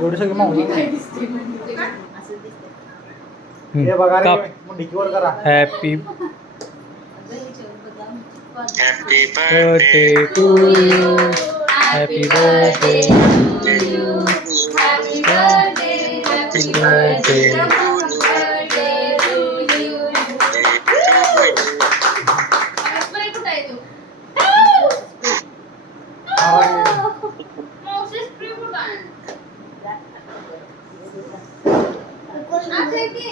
एवढी सगळी मावली हे बघा रे डिकीवर करा happy happy birthday to you happy birthday Happy birthday, happy birthday, happy birthday to you. Spray कुठे आहे तू? मावशी spray कुठे आहे? आता की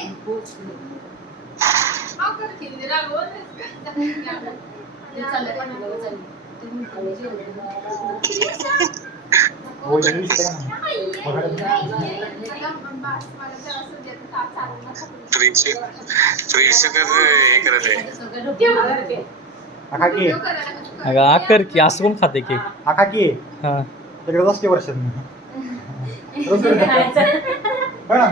हा कर की रागवतेस का? चालले पाठीमागे चालले. हो जरी दिसते का हे करत आहे आखा की अगं आकर की असं कोण खाते केक आखा की हा तिकडे बसते वर्षात बघा ना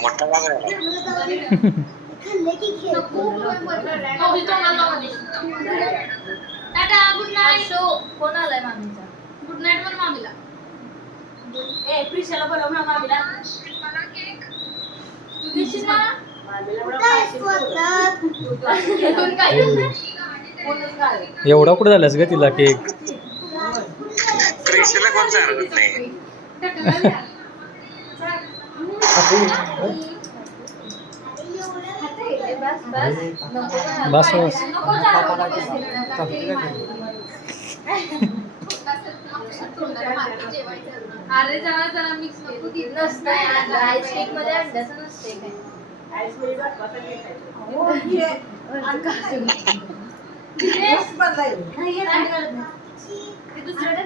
मोठा बाजार टाटा गुड नाईट कोण आलाय मामीचा गुड नाईट पण मामीला ए प्रिशाला बोलव ना मामीला तू घेशील ना एवढा कुठे झालास ग तिला केक प्रेक्षेला कोण चालत नाही बस बस अरे जरा जरा मिक्स नको की नसतंय आईस केक मध्ये अंड्याचं नसते काय आईस मध्ये दुसरं